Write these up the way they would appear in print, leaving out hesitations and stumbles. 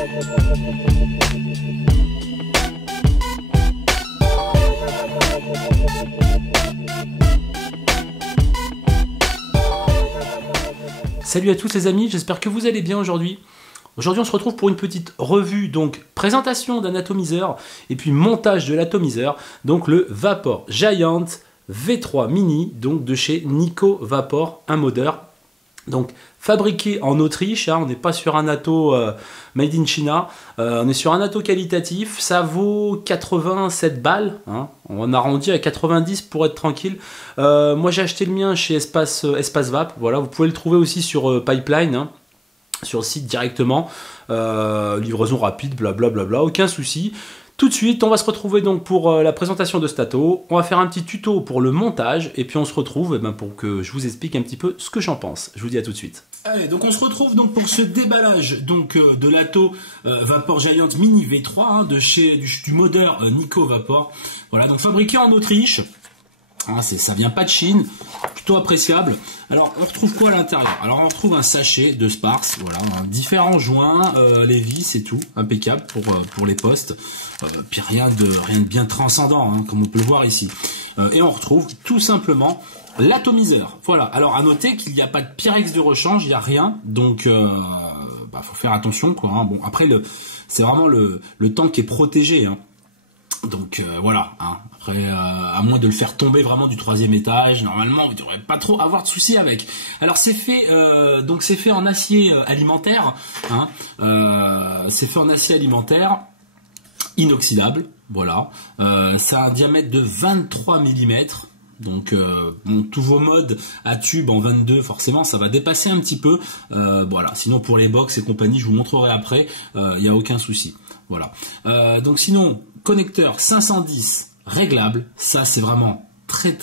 Salut à tous les amis, j'espère que vous allez bien aujourd'hui. Aujourd'hui on se retrouve pour une petite revue, donc présentation d'un atomiseur et puis montage de l'atomiseur, donc le Vapor Giant V3 Mini, donc de chez Nico Vapor, un modeur. Donc fabriqué en Autriche, hein, on n'est pas sur un ato made in China, on est sur un ato qualitatif, ça vaut 87 balles, hein, on arrondit à 90 pour être tranquille. Moi j'ai acheté le mien chez Espace Vap, voilà, vous pouvez le trouver aussi sur Pipeline, hein, sur le site directement, livraison rapide, blablabla, aucun souci. Tout de suite, on va se retrouver donc pour la présentation de cet ato. On va faire un petit tuto pour le montage et puis on se retrouve pour que je vous explique un petit peu ce que j'en pense. Je vous dis à tout de suite. Allez, donc on se retrouve donc pour ce déballage donc de l'ato Vapor Giant Mini V3 hein, de chez du modeur Nico Vapor. Voilà, donc fabriqué en Autriche. Hein, ça vient pas de Chine, plutôt appréciable. Alors on retrouve quoi à l'intérieur? Alors on retrouve un sachet de Sparks, voilà, différents joints, les vis et tout, impeccable pour les postes. Puis rien de bien transcendant, hein, comme on peut le voir ici. Et on retrouve tout simplement l'atomiseur. Voilà. Alors à noter qu'il n'y a pas de Pyrex de rechange, il n'y a rien, donc faut faire attention quoi. Hein. Bon après c'est vraiment le tank qui est protégé. Hein. Donc voilà, hein. Après à moins de le faire tomber vraiment du 3e étage, normalement vous ne devrez pas trop avoir de soucis avec. Alors c'est fait donc c'est fait en acier alimentaire, hein. C'est fait en acier alimentaire inoxydable, voilà. Ça a un diamètre de 23 mm. Donc tous vos modes à tube en 22 forcément ça va dépasser un petit peu, voilà. Sinon pour les box et compagnie je vous montrerai après, il n'y a aucun souci, voilà. Donc sinon connecteur 510 réglable, ça c'est vraiment très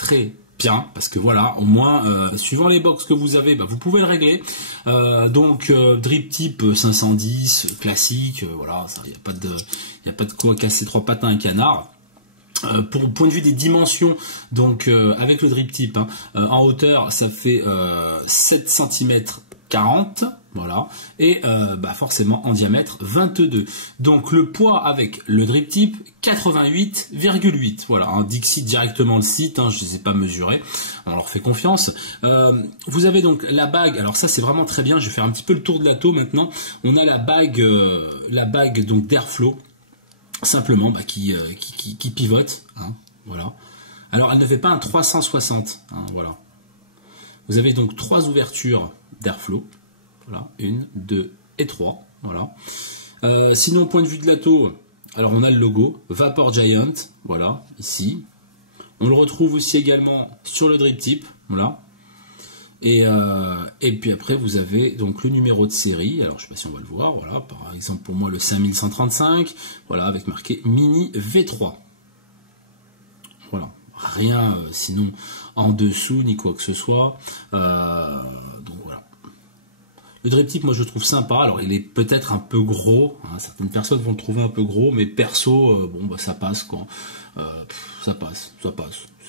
bien parce que voilà, au moins suivant les box que vous avez, vous pouvez le régler. Donc drip type 510 classique, voilà, il n'y a pas de quoi casser trois pattes à un canard. Pour le point de vue des dimensions, donc avec le drip type, hein, en hauteur ça fait 7 cm 40, voilà, et forcément en diamètre 22. Donc le poids avec le drip type 88,8, voilà, hein, Dixit directement le site, hein, je ne les ai pas mesurés, on leur fait confiance. Vous avez donc la bague, alors ça c'est vraiment très bien, je vais faire un petit peu le tour de l'ato maintenant. On a la bague donc d'airflow, simplement qui pivote, hein, voilà. Alors elle ne fait pas un 360, hein, voilà. Vous avez donc 3 ouvertures d'airflow, voilà, 1, 2 et 3, voilà. Sinon au point de vue de l'ato, alors on a le logo Vapor Giant, voilà, ici. On le retrouve aussi également sur le drip type, voilà. Et puis après vous avez donc le numéro de série, alors je sais pas si on va le voir, voilà, par exemple pour moi le 5135, voilà, avec marqué Mini V3, voilà, rien sinon en dessous ni quoi que ce soit, donc voilà. Le drip type moi je le trouve sympa, alors il est peut-être un peu gros, hein, certaines personnes vont le trouver un peu gros, mais perso ça passe quoi, ça passe.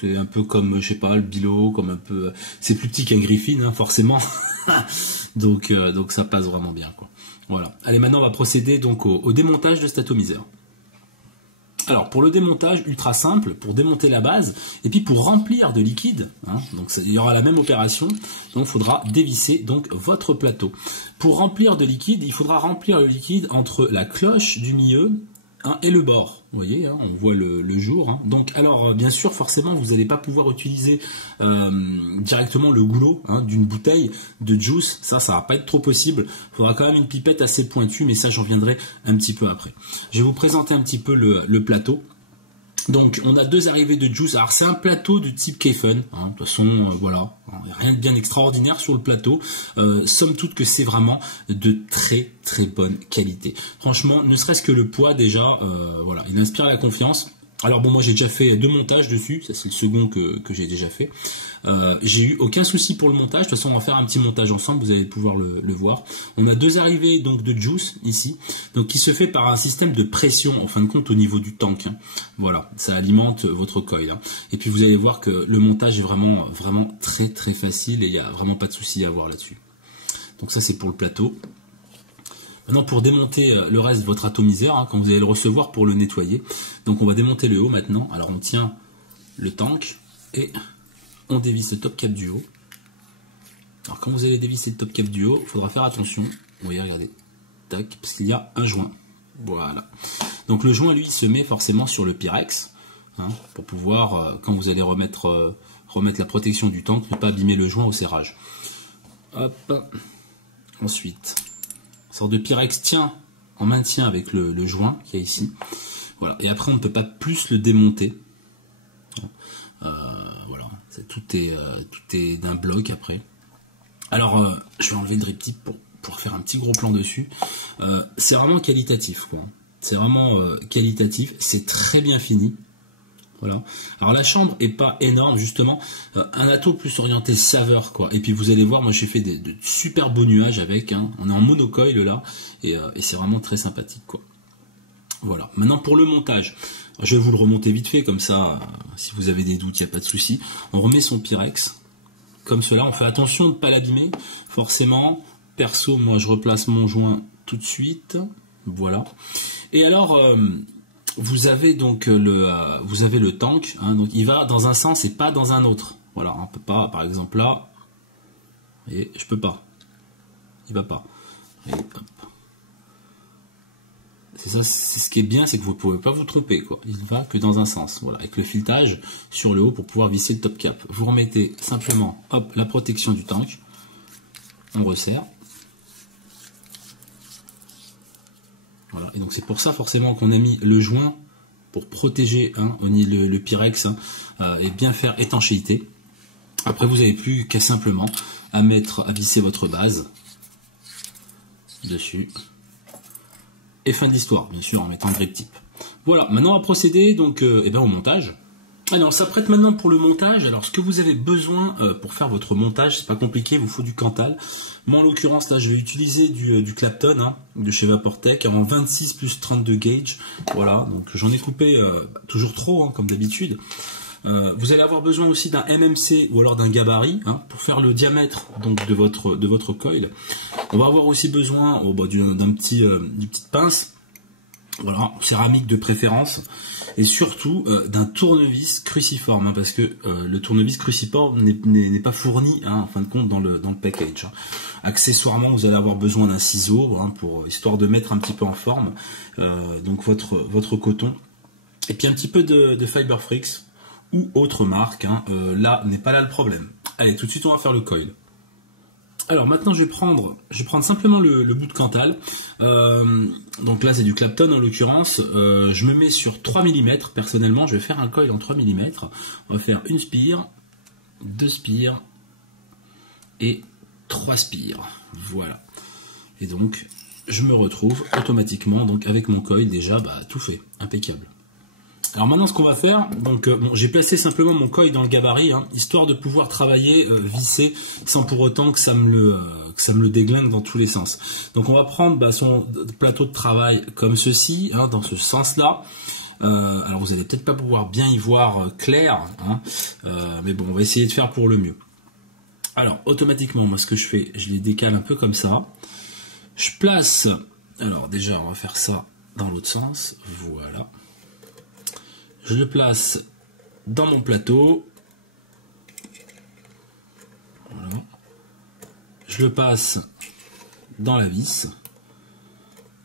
C'est un peu comme, je sais pas, le Bilo, comme un peu... C'est plus petit qu'un Griffin, hein, forcément. donc ça passe vraiment bien, quoi. Voilà. Allez, maintenant, on va procéder donc au démontage de cet atomiseur. Alors, pour le démontage, ultra simple, pour démonter la base, et puis pour remplir de liquide, hein, donc il y aura la même opération, donc il faudra dévisser donc votre plateau. Pour remplir de liquide, il faudra remplir le liquide entre la cloche du milieu, hein, et le bord, vous voyez, hein, on voit le jour. Hein. Donc, alors, bien sûr, forcément, vous n'allez pas pouvoir utiliser directement le goulot, hein, d'une bouteille de juice. Ça va pas être trop possible. Il faudra quand même une pipette assez pointue, mais ça, j'en reviendrai un petit peu après. Je vais vous présenter un petit peu le plateau. Donc on a 2 arrivées de juice. Alors c'est un plateau de type Keifen, hein, de toute façon voilà, rien de bien extraordinaire sur le plateau, somme toute que c'est vraiment de très bonne qualité. Franchement, ne serait-ce que le poids déjà, voilà, il inspire la confiance. Alors bon, moi j'ai déjà fait 2 montages dessus, ça c'est le second que j'ai déjà fait. J'ai eu aucun souci pour le montage, de toute façon on va faire un petit montage ensemble, vous allez pouvoir le voir. On a 2 arrivées donc de juice ici, donc qui se fait par un système de pression en fin de compte au niveau du tank. Hein. Voilà, ça alimente votre coil. Hein. Et puis vous allez voir que le montage est vraiment très facile et il n'y a vraiment pas de souci à avoir là-dessus. Donc ça c'est pour le plateau. Maintenant, pour démonter le reste de votre atomiseur, hein, quand vous allez le recevoir pour le nettoyer, donc on va démonter le haut maintenant. Alors on tient le tank et on dévisse le top cap du haut. Alors quand vous allez dévisser le top cap du haut, il faudra faire attention. Vous voyez, regardez, tac, parce qu'il y a un joint. Voilà. Donc le joint, lui, il se met forcément sur le Pyrex, hein, pour pouvoir, quand vous allez remettre la protection du tank, ne pas abîmer le joint au serrage. Hop. Ensuite, une sorte de Pyrex tient en maintien avec le joint qu'il y a ici. Voilà. Et après, on ne peut pas plus le démonter. Voilà. Tout est d'un bloc après. Alors, je vais enlever le drip tip pour faire un petit gros plan dessus. C'est vraiment qualitatif, quoi. C'est vraiment qualitatif. C'est très bien fini. Voilà. Alors la chambre est pas énorme, justement. Un ato plus orienté saveur, quoi. Et puis vous allez voir, moi j'ai fait de super beaux nuages avec. Hein. On est en monocoil là, et c'est vraiment très sympathique, quoi. Voilà. Maintenant pour le montage, je vais vous le remonter vite fait, comme ça, si vous avez des doutes, il n'y a pas de souci. On remet son Pyrex, comme cela. On fait attention de ne pas l'abîmer, forcément. Perso, moi je replace mon joint tout de suite. Voilà. Et alors... vous avez donc le tank, hein, donc il va dans un sens et pas dans un autre. Voilà, on peut pas, par exemple là, et je peux pas, il va pas. Et hop. C'est ça, c'est ce qui est bien, c'est que vous pouvez pas vous tromper, quoi. Il va que dans un sens. Voilà, avec le filetage sur le haut pour pouvoir visser le top cap. Vous remettez simplement, hop, la protection du tank. On resserre. Voilà. Et donc c'est pour ça forcément qu'on a mis le joint pour protéger, hein, le Pyrex, hein, et bien faire étanchéité. Après vous n'avez plus qu'à simplement à visser votre base dessus. Et fin de l'histoire, bien sûr, en mettant le drip tip. Voilà, maintenant on va procéder donc au montage. Alors, on s'apprête maintenant pour le montage. Alors, ce que vous avez besoin pour faire votre montage, c'est pas compliqué, il vous faut du Cantal. Moi, en l'occurrence, là, je vais utiliser du Clapton, hein, de chez Vaportec, en 26 plus 32 gauge. Voilà, donc j'en ai coupé toujours trop, hein, comme d'habitude. Vous allez avoir besoin aussi d'un MMC ou alors d'un gabarit, hein, pour faire le diamètre donc de votre coil. On va avoir aussi besoin d'une petite pince. Voilà, céramique de préférence, et surtout d'un tournevis cruciforme, hein, parce que le tournevis cruciforme n'est pas fourni, hein, en fin de compte, dans le package. Hein. Accessoirement, vous allez avoir besoin d'un ciseau, hein, histoire de mettre un petit peu en forme donc votre coton, et puis un petit peu de Fiber Freaks ou autre marque. Hein, là n'est pas là le problème. Allez, tout de suite on va faire le coil. Alors maintenant je vais prendre simplement le bout de Cantal. Donc là c'est du Clapton en l'occurrence. Je me mets sur 3 mm. Personnellement je vais faire un coil en 3 mm. On va faire une spire, 2 spires et 3 spires. Voilà. Et donc je me retrouve automatiquement donc avec mon coil déjà tout fait, impeccable. Alors maintenant ce qu'on va faire, donc j'ai placé simplement mon coil dans le gabarit, hein, histoire de pouvoir travailler, visser, sans pour autant que ça me le déglingue dans tous les sens. Donc on va prendre son plateau de travail comme ceci, hein, dans ce sens-là. Alors vous allez peut-être pas pouvoir bien y voir clair, hein, mais bon, on va essayer de faire pour le mieux. Alors automatiquement, moi ce que je fais, je les décale un peu comme ça. Je place, alors déjà on va faire ça dans l'autre sens, voilà. Je le place dans mon plateau. Voilà. Je le passe dans la vis.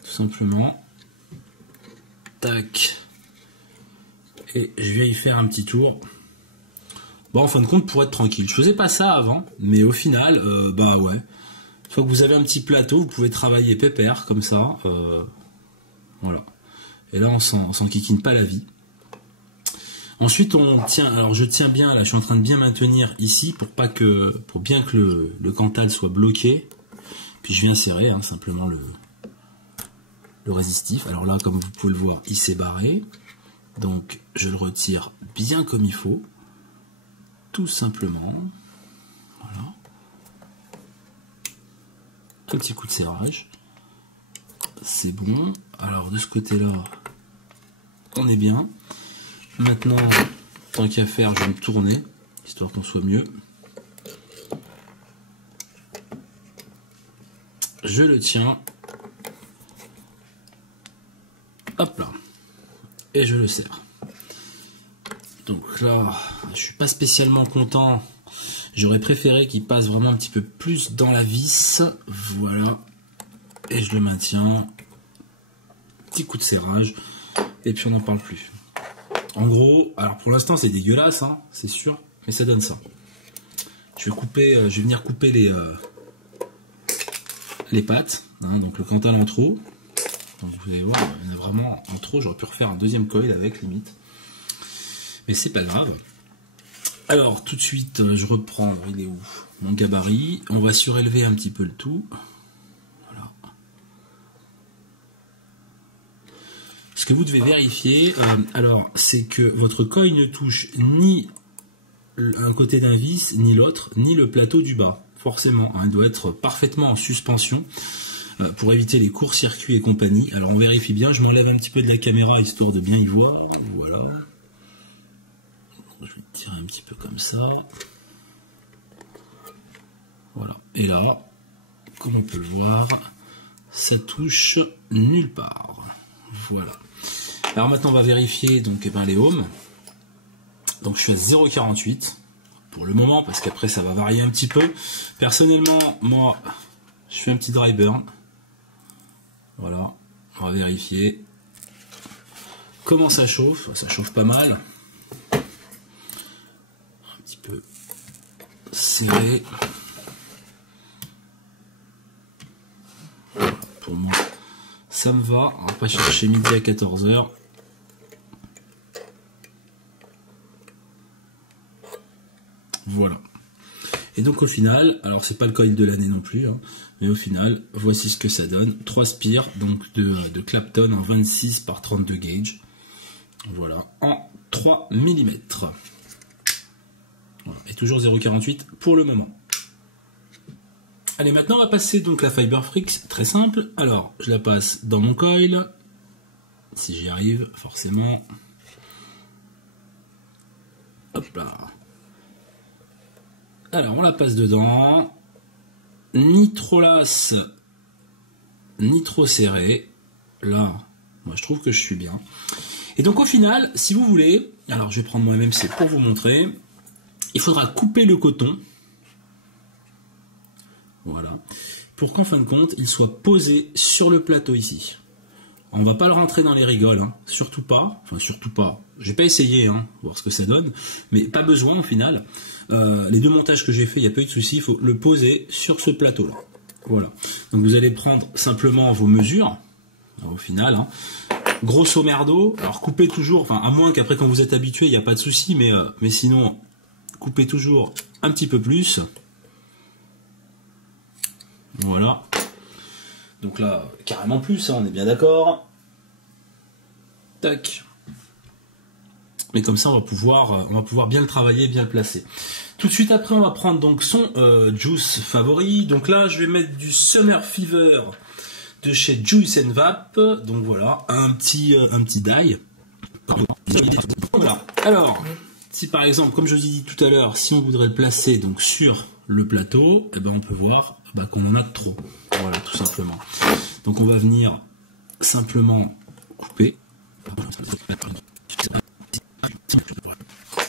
Tout simplement. Tac. Et je vais y faire un petit tour. Bon, en fin de compte, pour être tranquille. Je faisais pas ça avant, mais au final, ouais. Une fois que vous avez un petit plateau, vous pouvez travailler pépère, comme ça. Voilà. Et là, on s'enquiquine pas la vie. Ensuite on tient, alors je tiens bien, là je suis en train de bien maintenir ici pour bien que le Cantal soit bloqué. Puis je viens serrer, hein, simplement le résistif. Alors là comme vous pouvez le voir, il s'est barré. Donc je le retire bien comme il faut. Tout simplement. Voilà. Un petit coup de serrage. C'est bon. Alors de ce côté-là, on est bien. Maintenant, tant qu'à faire, je vais me tourner, histoire qu'on soit mieux. Je le tiens. Hop là. Et je le serre. Donc là, je suis pas spécialement content. J'aurais préféré qu'il passe vraiment un petit peu plus dans la vis. Voilà. Et je le maintiens. Petit coup de serrage. Et puis on n'en parle plus. En gros, alors pour l'instant c'est dégueulasse, hein, c'est sûr. Mais ça donne ça. Je vais venir couper les pattes. Hein, donc le cantal en trop. Donc vous allez voir, il y en a vraiment en trop. J'aurais pu refaire un deuxième coil avec limite. Mais c'est pas grave. Alors tout de suite, je reprends, il est où? Mon gabarit. On va surélever un petit peu le tout. Voilà. Ce que vous devez vérifier, alors c'est que votre coil ne touche ni un côté d'un vis, ni l'autre, ni le plateau du bas. Forcément, hein, il doit être parfaitement en suspension pour éviter les courts-circuits et compagnie. Alors on vérifie bien, je m'enlève un petit peu de la caméra histoire de bien y voir. Voilà. Je vais tirer un petit peu comme ça. Voilà. Et là, comme on peut le voir, ça touche nulle part. Voilà. Alors maintenant, on va vérifier donc, les ohms. Donc je suis à 0,48 pour le moment, parce qu'après ça va varier un petit peu. Personnellement, moi, je fais un petit dry burn. Voilà. On va vérifier comment ça chauffe. Ça chauffe pas mal. Peu serré. Voilà, pour moi ça me va. On va pas chercher midi à 14 h. Voilà. Et donc au final, alors c'est pas le coil de l'année non plus, hein, mais au final voici ce que ça donne. 3 spires donc de Clapton en 26 par 32 gauge. Voilà, en 3 mm. Et toujours 0,48 pour le moment. Allez, maintenant on va passer donc la Fiber Frix, très simple. Alors, je la passe dans mon coil, si j'y arrive, forcément. Hop là. Alors, on la passe dedans. Ni trop lasse, ni trop serré. Là, moi je trouve que je suis bien. Et donc au final, si vous voulez, alors je vais prendre mon MMC pour vous montrer. Il faudra couper le coton, voilà, pour qu'en fin de compte, il soit posé sur le plateau ici. On ne va pas le rentrer dans les rigoles, hein, surtout pas, enfin surtout pas, j'ai pas essayé, hein, voir ce que ça donne, mais pas besoin au final. Les deux montages que j'ai fait, il n'y a pas eu de souci, il faut le poser sur ce plateau-là. Voilà, donc vous allez prendre simplement vos mesures, alors, au final, hein. Grosso merdo, alors coupez toujours, enfin à moins qu'après quand vous êtes habitué, il n'y a pas de souci, mais sinon... Coupez toujours un petit peu plus. Voilà. Donc là, carrément plus, hein, on est bien d'accord. Tac. Mais comme ça, on va pouvoir bien le travailler, bien le placer. Tout de suite après, on va prendre donc son juice favori. Donc là, je vais mettre du Summer Fever de chez Juice & Vap. Donc voilà, un petit die. Voilà. Alors... Si par exemple, comme je vous ai dit tout à l'heure, si on voudrait le placer donc sur le plateau, eh ben on peut voir qu'on en a trop. Voilà, tout simplement. Donc on va venir simplement couper.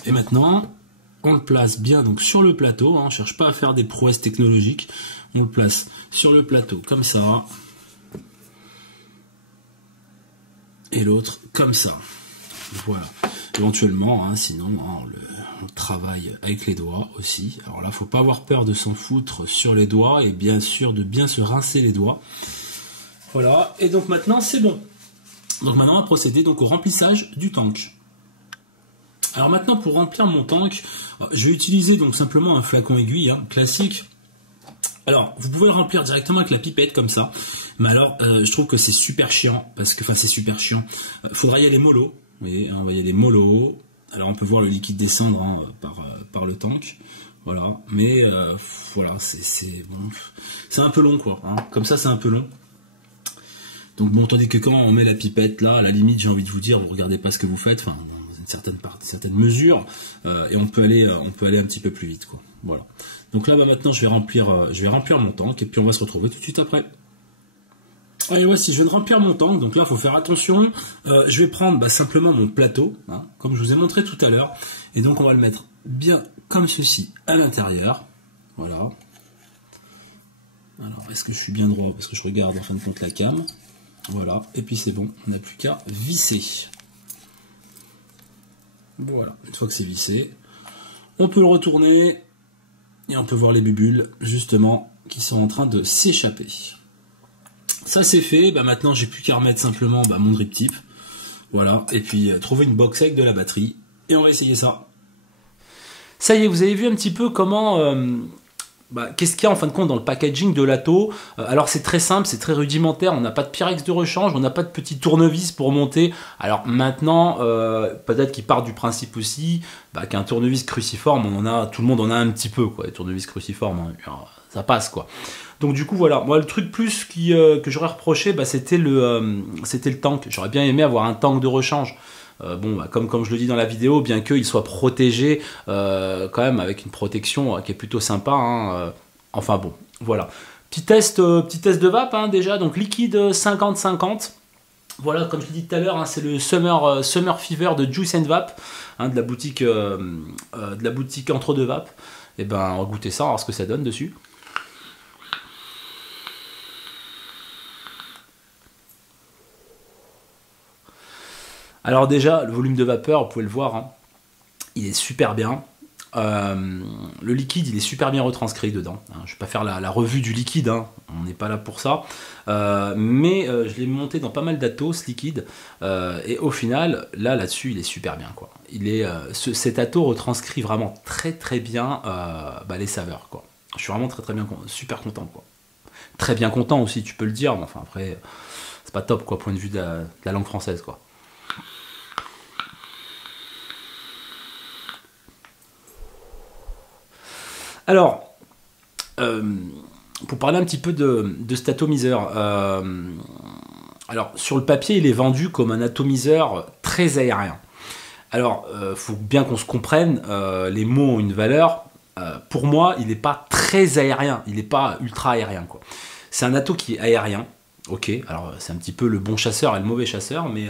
Et maintenant, on le place bien donc sur le plateau. Hein, on ne cherche pas à faire des prouesses technologiques. On le place sur le plateau comme ça. Et l'autre comme ça. Voilà. Éventuellement, hein, sinon hein, on travaille avec les doigts aussi. Alors là, faut pas avoir peur de s'en foutre sur les doigts et bien sûr de bien se rincer les doigts. Voilà, et donc maintenant c'est bon. Donc maintenant on va procéder donc au remplissage du tank. Alors maintenant pour remplir mon tank, je vais utiliser donc simplement un flacon aiguille hein, classique. Alors vous pouvez le remplir directement avec la pipette comme ça, mais alors je trouve que c'est super chiant parce que enfin c'est super chiant. Faudra y aller mollo. Vous voyez, on va y aller mollo. Alors on peut voir le liquide descendre hein, par le tank. Voilà, mais voilà, c'est bon. C'est un peu long quoi. Hein. Comme ça c'est un peu long. Donc bon, tandis que quand on met la pipette là, à la limite j'ai envie de vous dire, vous regardez pas ce que vous faites, enfin dans une certaine mesure, et on peut aller un petit peu plus vite quoi. Voilà. Donc là maintenant je vais remplir mon tank et puis on va se retrouver tout de suite après. Allez, voici, je viens de remplir mon tank, donc là, il faut faire attention. Je vais prendre simplement mon plateau, hein, comme je vous ai montré tout à l'heure. Et donc, on va le mettre bien comme ceci à l'intérieur. Voilà. Alors, est-ce que je suis bien droit? Parce que je regarde en fin de compte la cam. Voilà, et puis c'est bon, on n'a plus qu'à visser. Voilà, une fois que c'est vissé, on peut le retourner et on peut voir les bulles, justement, qui sont en train de s'échapper. Ça c'est fait, maintenant j'ai plus qu'à remettre simplement mon drip tip. Voilà, et puis trouver une box avec de la batterie, et on va essayer ça. Ça y est, vous avez vu un petit peu comment... qu'est-ce qu'il y a en fin de compte dans le packaging de l'Ato? Alors c'est très simple, c'est très rudimentaire, on n'a pas de Pyrex de rechange, on n'a pas de petit tournevis pour monter. Alors maintenant, peut-être qu'il part du principe aussi qu'un tournevis cruciforme, tout le monde en a un petit peu, quoi, les tournevis cruciformes, hein, ça passe quoi. Donc du coup voilà, moi le truc plus que j'aurais reproché, c'était le tank. J'aurais bien aimé avoir un tank de rechange. Comme je le dis dans la vidéo, bien qu'il soit protégé, quand même avec une protection qui est plutôt sympa, hein, enfin bon, voilà. Petit test de vape, hein, déjà, donc liquide 50-50. Voilà, comme je l'ai dit tout à l'heure, hein, c'est le Summer Fever de Juice and Vape, hein, de la boutique Entre Deux Vape. Et on va goûter ça, voir ce que ça donne dessus. Alors déjà, le volume de vapeur, vous pouvez le voir, hein, il est super bien. Le liquide, il est super bien retranscrit dedans. Hein. Je ne vais pas faire la revue du liquide, hein. On n'est pas là pour ça. Mais je l'ai monté dans pas mal d'Atos, ce liquide. Et au final, là-dessus, il est super bien, quoi. Cet Ato retranscrit vraiment très très bien les saveurs, quoi. Je suis vraiment très très bien, super content, quoi. Très bien content aussi, tu peux le dire. Mais enfin, après, c'est pas top, quoi, point de vue de la langue française, quoi. Alors, pour parler un petit peu de cet atomiseur, alors sur le papier, il est vendu comme un atomiseur très aérien. Alors, faut bien qu'on se comprenne, les mots ont une valeur. Pour moi, il n'est pas très aérien, il n'est pas ultra aérien, quoi. C'est un ato qui est aérien, ok. Alors, c'est un petit peu le bon chasseur et le mauvais chasseur, mais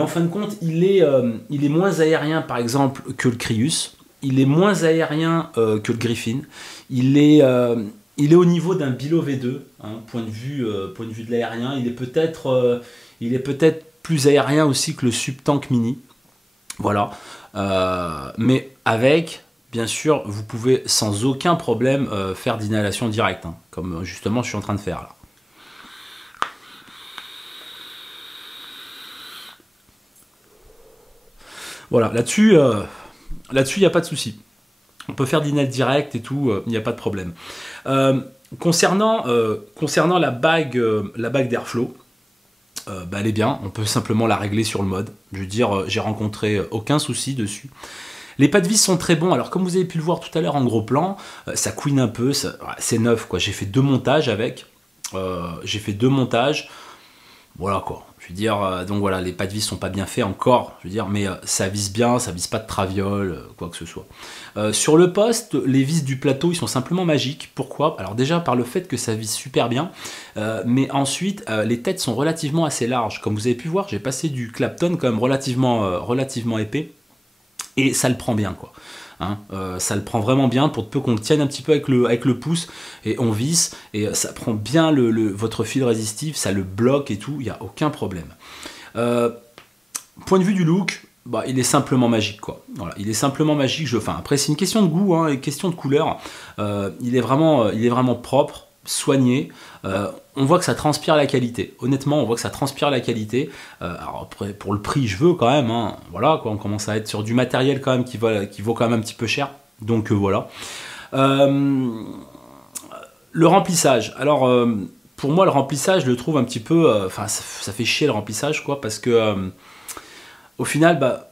en fin de compte, il est moins aérien, par exemple, que le Crius. Il est moins aérien que le Griffin. Il est au niveau d'un Bilo V2, hein, point de vue de l'aérien. Il est peut-être plus aérien aussi que le Subtank Mini. Voilà. Mais avec, bien sûr, vous pouvez sans aucun problème faire d'inhalation directe, hein, comme justement je suis en train de faire là. Voilà, là-dessus, il n'y a pas de souci. On peut faire d'inhal direct et tout, il n'y a pas de problème. Concernant la bague d'Airflow, elle est bien, on peut simplement la régler sur le mode. Je veux dire, j'ai rencontré aucun souci dessus. Les pas de vis sont très bons, alors comme vous avez pu le voir tout à l'heure en gros plan, ça couine un peu, c'est neuf, quoi. J'ai fait 2 montages avec, voilà quoi. Je veux dire, donc voilà, les pas de vis sont pas bien faits encore, je veux dire, mais ça vise bien, ça vise pas de traviole, quoi que ce soit. Sur le poste, les vis du plateau, ils sont simplement magiques. Pourquoi? Alors déjà par le fait que ça vise super bien, mais ensuite les têtes sont relativement assez larges. Comme vous avez pu voir, j'ai passé du Clapton quand même relativement épais, et ça le prend bien, quoi. Hein, ça le prend vraiment bien, pour peu qu'on le tienne un petit peu avec le pouce, et on visse, et ça prend bien votre fil résistif, ça le bloque et tout, il n'y a aucun problème. Point de vue du look, il est simplement magique, quoi. Voilà, il est simplement magique. Après c'est une question de goût, hein, une question de couleur. Il est vraiment propre, soigné. On voit que ça transpire la qualité. Honnêtement, on voit que ça transpire la qualité. Alors après, pour le prix, je veux quand même. Hein, voilà, quoi, on commence à être sur du matériel quand même qui vaut quand même un petit peu cher. Donc voilà. Le remplissage. Alors pour moi, le remplissage, je le trouve un petit peu. Ça fait chier le remplissage, quoi, parce que au final,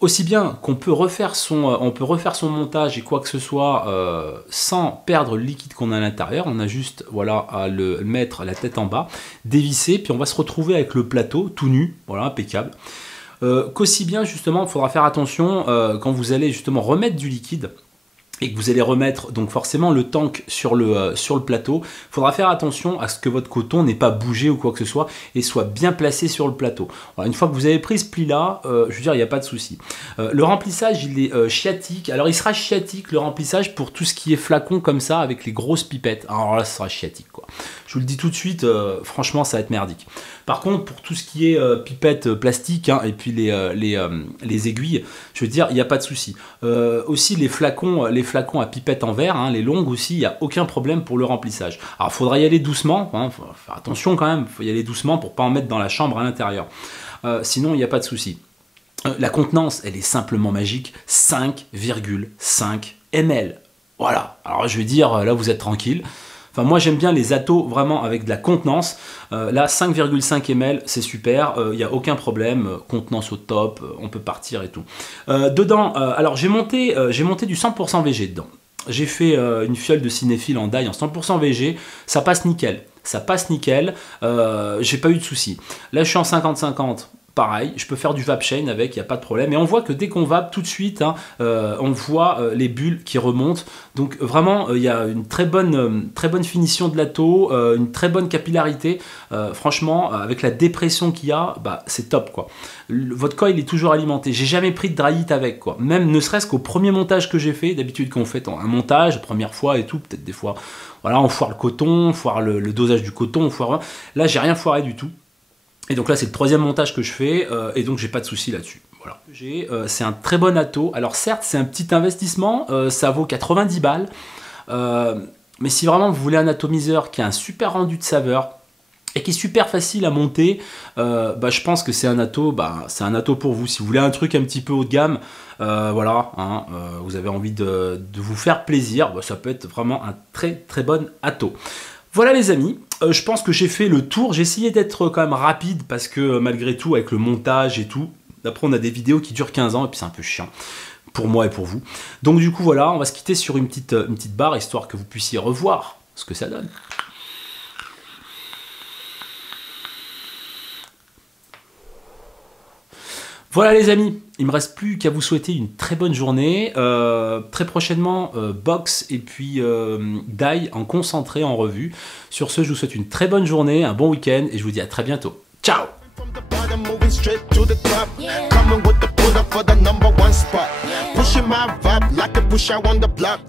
aussi bien qu'on peut refaire son montage et quoi que ce soit sans perdre le liquide qu'on a à l'intérieur, on a juste à le mettre la tête en bas, dévisser, puis on va se retrouver avec le plateau tout nu, voilà, impeccable. Qu'aussi bien justement, il faudra faire attention quand vous allez justement remettre du liquide. et que vous allez remettre donc forcément le tank sur le plateau, il faudra faire attention à ce que votre coton n'ait pas bougé ou quoi que ce soit et soit bien placé sur le plateau. Alors, une fois que vous avez pris ce pli là, je veux dire, il n'y a pas de souci. Le remplissage, il est chiatique. Alors il sera chiatique le remplissage pour tout ce qui est flacon comme ça avec les grosses pipettes. Alors là, ça sera chiatique quoi. Je vous le dis tout de suite, franchement, ça va être merdique. Par contre, pour tout ce qui est pipette plastique hein, et puis les aiguilles, je veux dire, il n'y a pas de souci. Aussi les flacons à pipette en verre, hein, les longues aussi, il n'y a aucun problème pour le remplissage. Alors, il faudra y aller doucement, hein, faut faire attention quand même, il faut y aller doucement pour ne pas en mettre dans la chambre à l'intérieur. Sinon, il n'y a pas de souci. La contenance, elle est simplement magique, 5,5 ml. Voilà, alors je vais dire, là vous êtes tranquille. Enfin, moi j'aime bien les atos vraiment avec de la contenance. Là 5,5 ml c'est super, il n'y a aucun problème, contenance au top, on peut partir et tout. Dedans, alors j'ai monté du 100% VG dedans. J'ai fait une fiole de cinéphile en die en 100% VG, ça passe nickel. Ça passe nickel, j'ai pas eu de soucis. Là je suis en 50-50. Pareil, je peux faire du vape chain avec, il n'y a pas de problème. Et on voit que dès qu'on vape, tout de suite, hein, on voit les bulles qui remontent. Donc vraiment, il y a une très bonne finition de l'atto, une très bonne capillarité. Franchement, avec la dépression qu'il y a, bah, c'est top quoi. Votre coil est toujours alimenté. J'ai jamais pris de dry heat avec quoi. Même ne serait-ce qu'au premier montage que j'ai fait. D'habitude, quand on fait un montage, première fois et tout, peut-être des fois, voilà, on foire le coton, on foire le dosage du coton, on foire. Là, j'ai rien foiré du tout. Et donc là, c'est le troisième montage que je fais, et donc j'ai pas de souci là-dessus. Voilà. C'est un très bon atto. Alors certes, c'est un petit investissement, ça vaut 90 balles, mais si vraiment vous voulez un atomiseur qui a un super rendu de saveur et qui est super facile à monter, bah, je pense que c'est un atto pour vous. Si vous voulez un truc un petit peu haut de gamme, voilà, hein, vous avez envie de vous faire plaisir, bah, ça peut être vraiment un très très bon atto. Voilà les amis, je pense que j'ai fait le tour, j'ai essayé d'être quand même rapide parce que malgré tout avec le montage et tout, après on a des vidéos qui durent 15 ans et puis c'est un peu chiant pour moi et pour vous. Donc du coup voilà, on va se quitter sur une petite barre histoire que vous puissiez revoir ce que ça donne. Voilà les amis, il me reste plus qu'à vous souhaiter une très bonne journée. Très prochainement, box et puis die en concentré en revue. Sur ce, je vous souhaite une très bonne journée, un bon week-end et je vous dis à très bientôt. Ciao! Pushing my vibe like a pusher on the block.